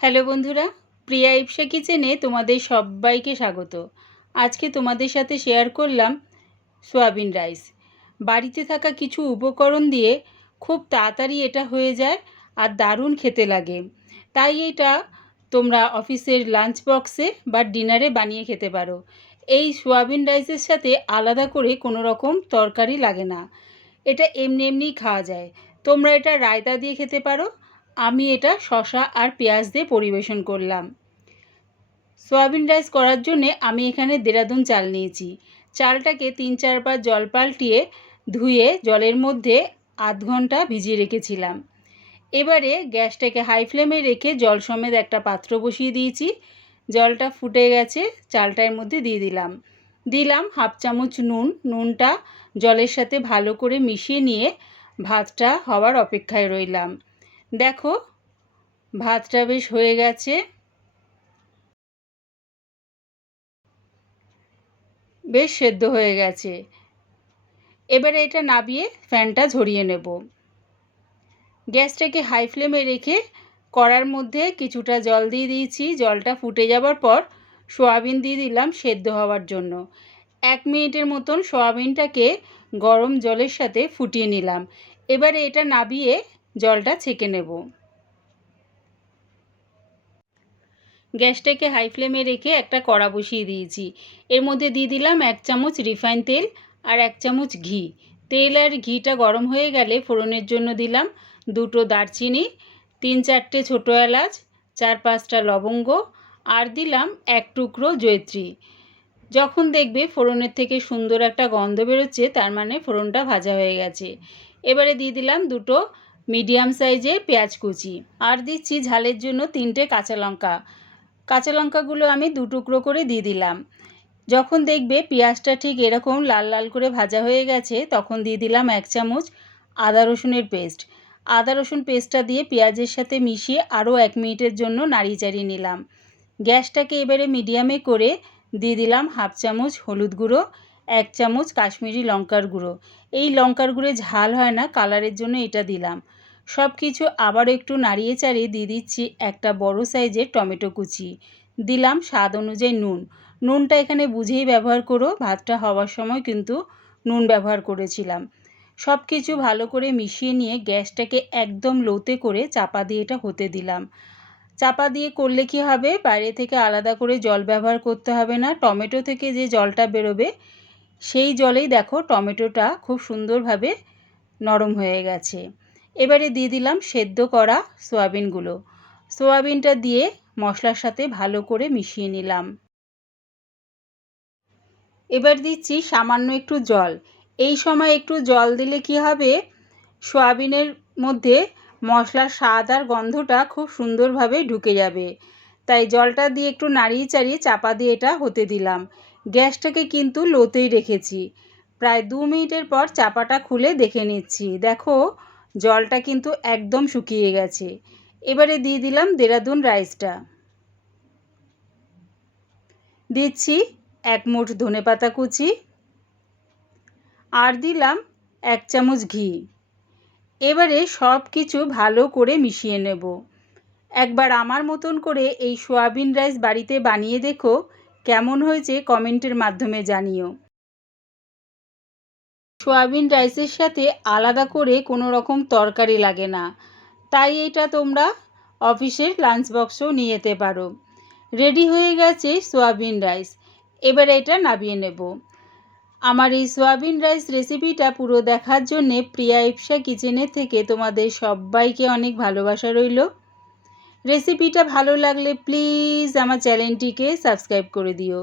Hello বন্ধুরা, প্রিয়া ইপসা কিচেনে তোমাদের সবাইকে স্বাগত। আজকে তোমাদের সাথে শেয়ার করলাম সয়াবিন রাইস। বাড়িতে থাকা কিছু উপকরণ দিয়ে খুব তাড়াতাড়ি এটা হয়ে যায় আর দারুণ খেতে লাগে। তাই এটা তোমরা অফিসের লাঞ্চ বক্সে বা ডিনারে বানিয়ে খেতে পারো। এই সয়াবিন রাইসের সাথে আলাদা করে কোনো রকম তরকারি লাগে না, এটা এমনি এমনিই খাওয়া যায়। তোমরা এটা রায়তা দিয়ে খেতে পারো। আমি এটা শসা আর পেঁয়াজ দিয়ে পরিবেশন করলাম। সয়াবিন রাইস করার জন্যে আমি এখানে দেরাদুন চাল নিয়েছি। চালটাকে 3-4 বার জল পাল্টিয়ে ধুয়ে জলের মধ্যে আধ ঘন্টা ভিজিয়ে রেখেছিলাম। এবারে গ্যাসটাকে হাই ফ্লেমে রেখে জল সমেত একটা পাত্র বসিয়ে দিয়েছি। জলটা ফুটে গেছে, চালটার মধ্যে দিয়ে দিলাম হাফ চামচ নুন। নুনটা জলের সাথে ভালো করে মিশিয়ে নিয়ে ভাতটা হওয়ার অপেক্ষায় রইলাম। দেখো ভাতটা বেশ হয়ে গেছে, বেশ সেদ্ধ হয়ে গেছে। এবারে এটা নাবিয়ে ফ্যানটা ঝরিয়ে নেব। গ্যাসটাকে হাই ফ্লেমে রেখে কড়ার মধ্যে কিছুটা জল দিয়ে দিয়েছি। জলটা ফুটে যাবার পর সয়াবিন দিয়ে দিলাম সেদ্ধ হওয়ার জন্য। 1 মিনিটের মতন সয়াবিনটাকে গরম জলের সাথে ফুটিয়ে নিলাম। এবারে এটা নাবিয়ে জলটা ছেঁকে নেব। গ্যাসটাকে হাই ফ্লেমে রেখে একটা কড়া বসিয়ে দিয়েছি। এর মধ্যে দিয়ে দিলাম 1 চামচ রিফাইন তেল আর 1 চামচ ঘি। তেল আর ঘিটা গরম হয়ে গেলে ফোড়নের জন্য দিলাম 2টো দারচিনি, 3-4টে ছোটো এলাচ, 4-5টা লবঙ্গ আর দিলাম 1 টুকরো জয়িত্রী। যখন দেখবে ফোড়নের থেকে সুন্দর একটা গন্ধ বেরোচ্ছে, তার মানে ফোড়নটা ভাজা হয়ে গেছে। এবারে দিয়ে দিলাম 2টো মিডিয়াম সাইজের পেঁয়াজ কুচি আর দিচ্ছি ঝালের জন্য 3টে কাঁচা লঙ্কা। কাঁচা লঙ্কাগুলো আমি 2 টুকরো করে দিয়ে দিলাম। যখন দেখবে পেঁয়াজটা ঠিক এরকম লাল লাল করে ভাজা হয়ে গেছে, তখন দিয়ে দিলাম 1 চামচ আদা রসুনের পেস্ট। আদা রসুন পেস্টটা দিয়ে পেঁয়াজের সাথে মিশিয়ে আরও 1 মিনিটের জন্য নাড়িয়ে চাড়িয়ে নিলাম। গ্যাসটাকে এবারে মিডিয়ামে করে দিয়ে দিলাম হাফ চামচ হলুদ গুঁড়ো, 1 চামচ কাশ্মীরি লঙ্কার গুঁড়ো। এই লঙ্কার গুঁড়ো ঝাল হয় না, কালারের জন্য এটা দিলাম। সব কিছু আবারও একটু নাড়িয়ে চাড়িয়ে দিয়ে দিচ্ছি একটা বড় সাইজের টমেটো কুচি। দিলাম স্বাদ অনুযায়ী নুন। নুনটা এখানে বুঝেই ব্যবহার করো, ভাতটা হওয়ার সময় কিন্তু নুন ব্যবহার করেছিলাম। সব কিছু ভালো করে মিশিয়ে নিয়ে গ্যাসটাকে একদম লোতে করে চাপা দিয়ে এটা হতে দিলাম। চাপা দিয়ে করলে কি হবে, বাইরে থেকে আলাদা করে জল ব্যবহার করতে হবে না। টমেটো থেকে যে জলটা বেরোবে সেই জলেই দেখো টমেটোটা খুব সুন্দরভাবে নরম হয়ে গেছে। এবারে দিয়ে দিলাম সেদ্ধ করা সয়াবিনগুলো। সয়াবিনটা দিয়ে মশলার সাথে ভালো করে মিশিয়ে নিলাম। এবার দিচ্ছি সামান্য একটু জল। এই সময় একটু জল দিলে কি হবে, সয়াবিনের মধ্যে মশলার স্বাদ আর গন্ধটা খুব সুন্দরভাবে ঢুকে যাবে। তাই জলটা দিয়ে একটু নাড়িয়ে চাড়িয়ে চাপা দিয়ে এটা হতে দিলাম। গ্যাসটাকে কিন্তু লোতেই রেখেছি। প্রায় 2 মিনিটের পর চাপাটা খুলে দেখে নিচ্ছি। দেখো জলটা কিন্তু একদম শুকিয়ে গেছে। এবারে দিয়ে দিলাম দেরাদুন রাইসটা। দিচ্ছি 1 মুঠ ধনেপাতা কুচি আর দিলাম 1 চামচ ঘি। এবারে সব কিছু ভালো করে মিশিয়ে নেব। একবার আমার মতন করে এই সয়াবিন রাইস বাড়িতে বানিয়ে দেখো, কেমন হয়েছে কমেন্টের মাধ্যমে জানিও। সয়াবিন রাইসের সাথে আলাদা করে কোনো রকম তরকারি লাগে না, তাই এটা তোমরা অফিসের লাঞ্চ বক্সেও নিয়ে যেতে পারো। রেডি হয়ে গেছে সয়াবিন রাইস। এবারে এটা নামিয়ে নেব। আমার এই সয়াবিন রাইস রেসিপিটা পুরো দেখার জন্যে প্রিয়া ইপসা কিচেনের থেকে তোমাদের সবাইকে অনেক ভালোবাসা রইল। রেসিপিটা ভালো লাগলে প্লিজ আমার চ্যানেলটিকে সাবস্ক্রাইব করে দিও।